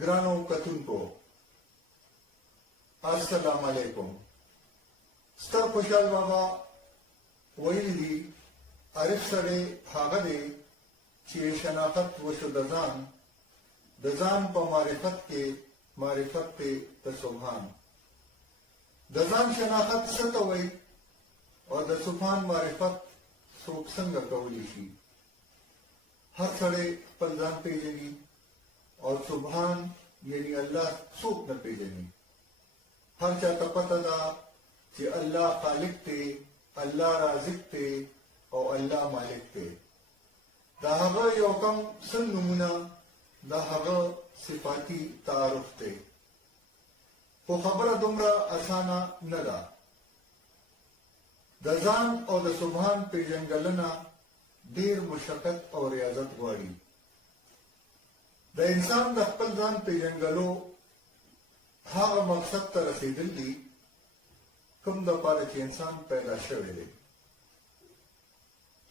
ګرانو کتونکو السلام علیکم. ستر خوشحال بابا ویل دي عارف سړی هغه دی چې شناخت وشو د ځان په معرفت کې معرفت ته د سبحان د ځان شناخت څه ته وایي او د سبحان معرفت څوک څنګه کولی شي. هر سړی خپل ځان پیژني او سبحان یعنی الله څوک نه پیژني. هر چا ته پته ده چې الله خالق دی، الله رازق دی او الله مالک دی. دا هغه یو کم څه نمونه دا هغه صفاتی تعارف دی، خو خبره دومره اسانه نه ده. د ځان او د سبحان پیژنګلنه ډیر مشقت او ریاضت غواړي. د انسان د خپل ځان پیژنګلو هغه مقصد ته رسیدل دي کوم د پاره چې انسان پیدا شوی دی.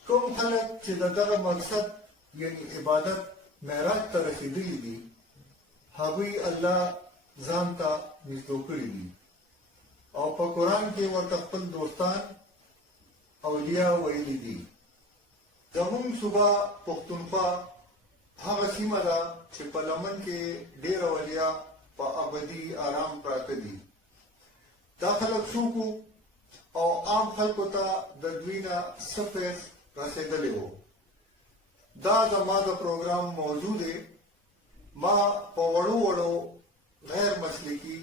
کوم خلک چې دغه مقصد یعنی عبادت معراج ته رسیدلی دي هغوی الله ځان ته نږدې کړي دي او په قرآن کې ورته خپل دوستان اولیاء ویلي دي. زموږ صوبه پښتونخوا هغه سیمه ده چې په لمن کې ډېر اولیاء په ابدي آرام پراته دي. دا خلک څوک او عام خلکو ته د دوی نه څه فیض رسېدلی و. دا زما د پروګرام موضوع دی. ما په وړو غیر مسلکي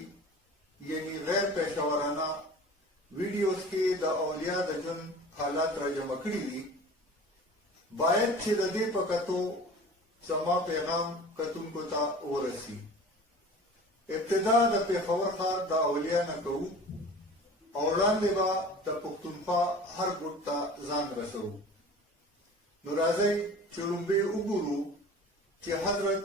یعنی غیر پیشورانه ویډیوز کې د اولیاء د ژوند حالات راجمع کړي دي. باید چې د دې په کتو زما پیغام کتونکو ته ورسي. ابتدا د پېښور ښار د اولیاء نه کوو او وړاندې به د پښتونخوا هر ګوټ ته ځان رسوو. نو راځئ چې لومړی وګورو چې حضرت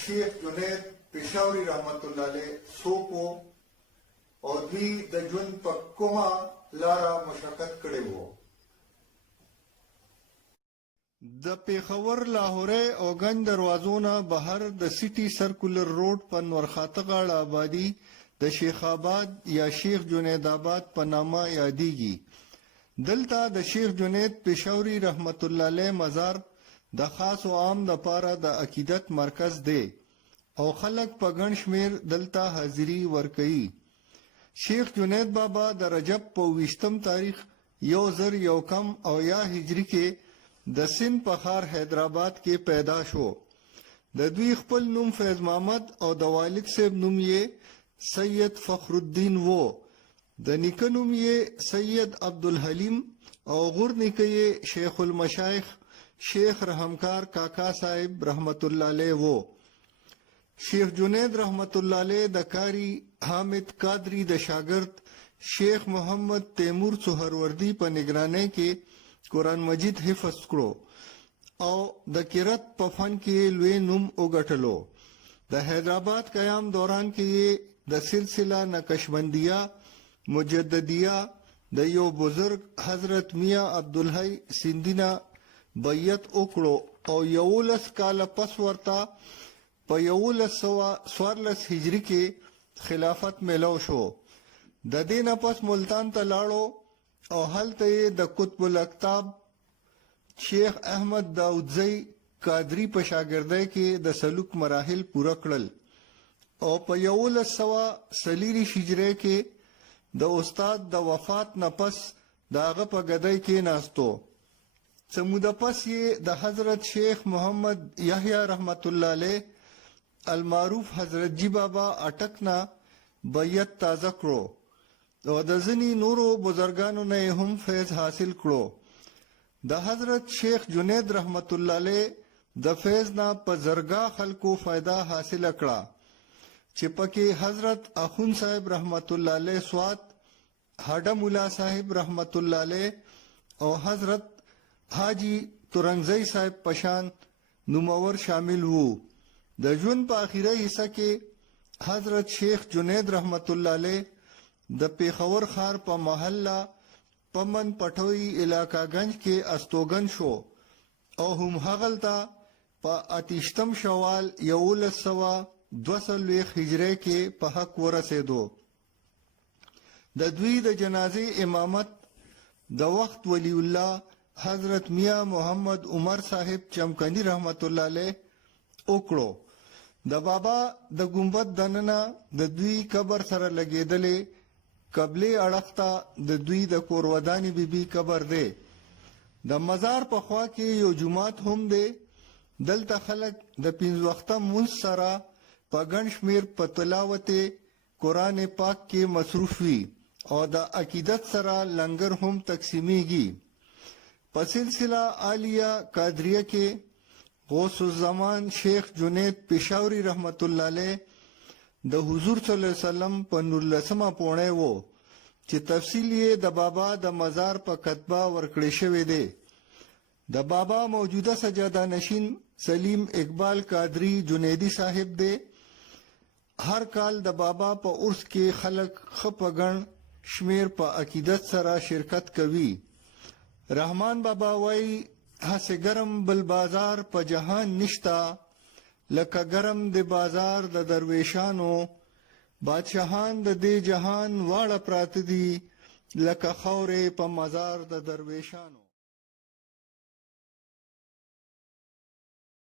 شیخ جنید پېښوري رحمت الله علیه څوک و او دوی د ژوند په کومه لاره مشقت کړی و. د پېښور لاهورې او ګنج دروازو نه بهر د سټي سرکولر روډ په نورخاته غاړه آبادي د شیخ آباد یا شیخ جنید آباد په نامه یادېږي. دلته د شیخ جنید پېښوري رحمت الله علیه مزار د خاص او عام دپاره د عقیدت مرکز دی او خلک په ګڼ شمېر دلته حاضري ورکوي. شیخ جنید بابا د رجب په 20 تاریخ 1001 او یا هجری کې د سند په ښار حیدرآباد کې پیدا شو. د دوی خپل نوم فیض محمد او د والد صاحب نوم یې سید فخر الدین وو. د نیکه نوم یې سید عبدالحلیم او غور نیکه یې شیخ المشایخ شیخ رحمکار کاکا صاحب رحمت الله علیه وو. شیخ جنید رحمت الله علیه د کاری حامد قادری د شاګرد شیخ محمد تیمور سهروردی په نگرانی کې قرآن مجید حفظ کړو او د قرات په فن کې لوی نوم وګټلو. د حیدرآباد قیام دوران کې د سلسله نقشبندیه مجددیه د یو بزرگ حضرت میاں عبدالحی سیندینا بیعت وکړو او 11 کاله پس ورته په 1114 هجری کې خلافت میلو شو. د دې نه پس ملتان ته لاړو او هلته یې د قطب الاقطاب شیخ احمد داودزی قادری په شاګردۍ کې د سلوک مراحل پوره کړل او په 1140 هجری کې د استاد د وفات نه پس د هغه په ګدۍ کې ناستو. څه موده پس یې د حضرت شیخ محمد یحیی رحمت الله علیه المعروف حضرت جی بابا اٹک نه بیعت تازه کړو او د ځینې نورو بزرګانو نه هم فیض حاصل کړو. د حضرت شیخ جنید رحمت الله علیه د فیض نه په زرګا خلکو فایده حاصل کړه چې پکې حضرت اخون صاحب رحمت الله علیه سوات، هډه مولا صاحب رحمت الله علیه او حضرت حاجی تورنګزی صاحب پشان نومور شامل وو. د ژوند په اخیری حصہ کې حضرت شیخ جنید رحمت الله علیه د پېښور ښار په محله پمن پټوي علاقه گنج کې استوګن شو او هم هغلته په 28 شوال 1100 200 هجری کې په حق ورسېدو. د دوی د جنازې امامت د وخت ولی الله حضرت میاں محمد عمر صاحب چمکنی رحمت الله علیه وکړو. د بابا د ګنبد دننه د دوی قبر سره لګېدلې قبلې اړخ ته د دوی د کور ودانې بیبي قبر دی. د مزار په خوا کې یو جومات هم دی. دلته خلک د 5 وخته مونځ سره په ګڼ شمېر په تلاوت قرآن پاک کې مصروف وي او د عقیدت سره لنګر هم تقسیمیږي. په سلسله عالیه قادریه کې غوث الزمان شیخ جنید پېښوري رحمت الله علیه د حضور صلی الله علیه وسلم په 19مه پوړۍ وو چې تفصیل یې د بابا د مزار په کتبه ورکړی شوی دی. د بابا موجوده سجاده نشین سلیم اقبال قادری جنیدی صاحب دی. هر کال د بابا په عرس کې خلک خپه ګڼ شمیر په عقیدت سره شرکت کوي. رحمان بابا وای هسې ګرم بل بازار په جهان نشتا، لکه ګرم د بازار د درویشانو. بادشاهان د دې جهان واړه پراته دي، لکه خاورې په مزار د درویشانو.